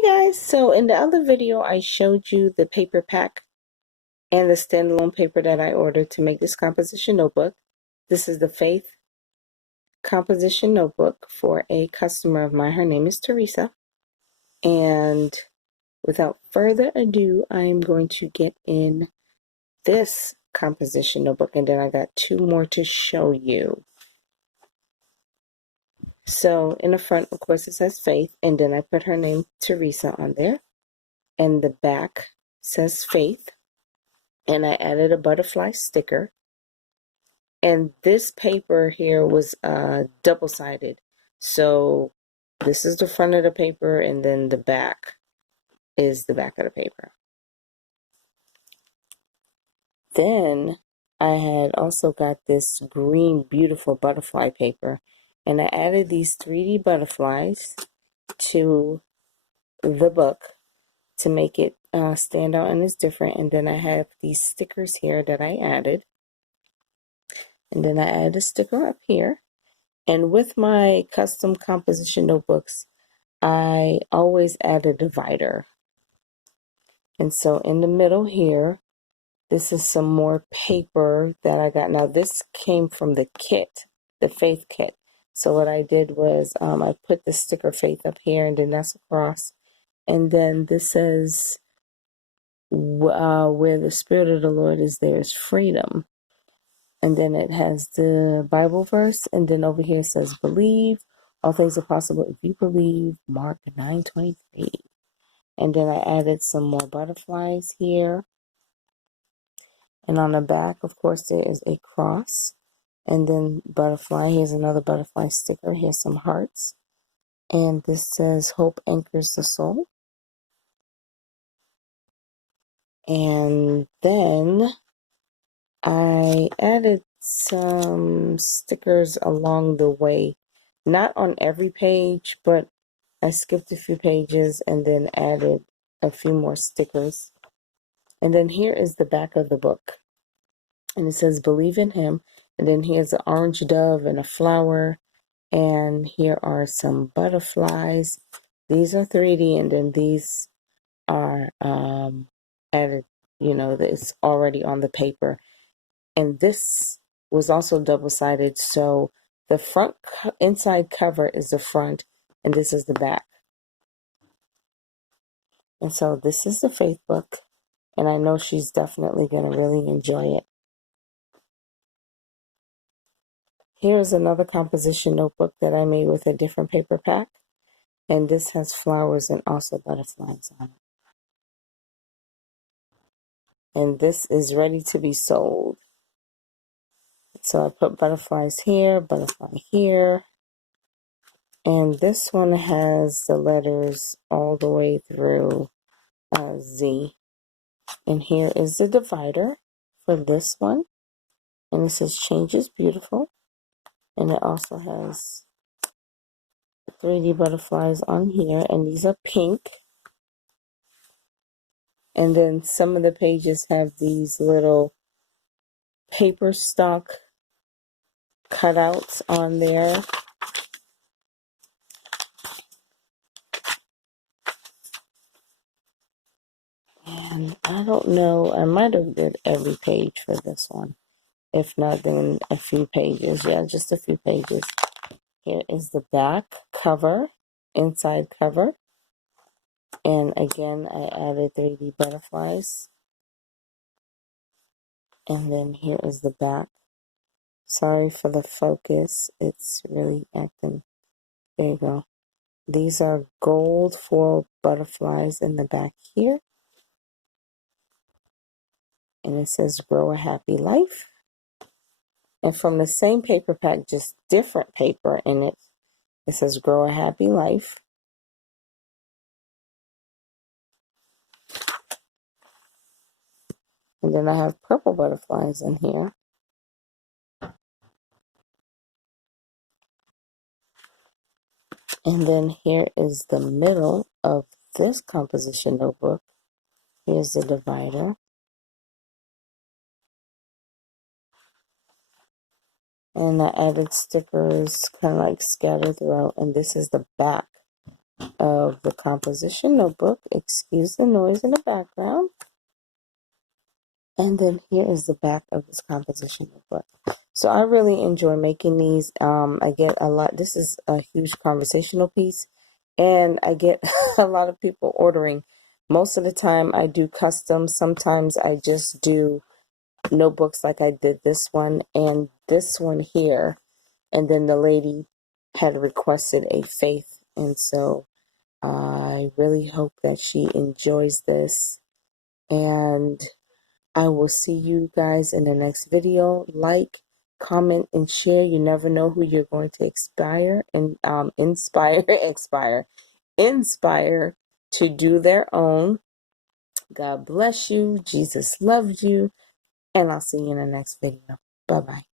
Hey guys, so in the other video I showed you the paper pack and the standalone paper that I ordered to make this composition notebook. This is the Faith composition notebook for a customer of mine. Her name is Teresa. And without further ado, I am going to get in this composition notebook, and then I got two more to show you. So in the front, of course, it says Faith, and then I put her name, Teresa, on there. And the back says Faith. And I added a butterfly sticker. And this paper here was double-sided. So this is the front of the paper, and then the back is the back of the paper. Then I had also got this green, beautiful butterfly paper, and I added these 3D butterflies to the book to make it stand out and it's different. And then I have these stickers here that I added. And then I added a sticker up here. And with my custom composition notebooks, I always add a divider. And so in the middle here, this is some more paper that I got. Now this came from the kit, the Faith kit. So what I did was I put the sticker Faith up here, and then that's across. And then this says, where the Spirit of the Lord is, there is freedom. And then it has the Bible verse, and then over here it says, believe, all things are possible if you believe, Mark 9:23. And then I added some more butterflies here. And on the back, of course, there is a cross. And then butterfly, here's another butterfly sticker. Here's some hearts. And this says, hope anchors the soul. And then I added some stickers along the way. Not on every page, but I skipped a few pages and then added a few more stickers. And then here is the back of the book. And it says, believe in him. And then here's an orange dove and a flower. And here are some butterflies. These are 3D, and then these are added, it's already on the paper. And this was also double-sided, so the front inside cover is the front, and this is the back. And so this is the Faith book, and I know she's definitely going to really enjoy it. Here's another composition notebook that I made with a different paper pack, and this has flowers and also butterflies on it. And this is ready to be sold. So I put butterflies here, butterfly here, and this one has the letters all the way through Z. And here is the divider for this one. And it says change is beautiful. And it also has 3D butterflies on here. And these are pink. And then some of the pages have these little paper stock cutouts on there. And I don't know, I might have did every page for this one. If not, then a few pages. Yeah, just a few pages. Here is the back cover, inside cover. And again, I added 3D butterflies. And then here is the back. Sorry for the focus. It's really acting. There you go. These are gold foil butterflies in the back here. And it says grow a happy life. And from the same paper pack, just different paper in it, it says grow a happy life. And then I have purple butterflies in here. And then here is the middle of this composition notebook. Here's the divider. And I added stickers kind of like scattered throughout. And this is the back of the composition notebook. Excuse the noise in the background. And then here is the back of this composition notebook. So I really enjoy making these. I get a lot. This is a huge conversational piece, and I get a lot of people ordering. Most of the time I do custom. Sometimes I just do notebooks like I did this one and this one here. And then the lady had requested a faith. And so I really hope that she enjoys this. And I will see you guys in the next video. Like, comment, and share. You never know who you're going to inspire to do their own. God bless you. Jesus loves you. And I'll see you in the next video. Bye-bye.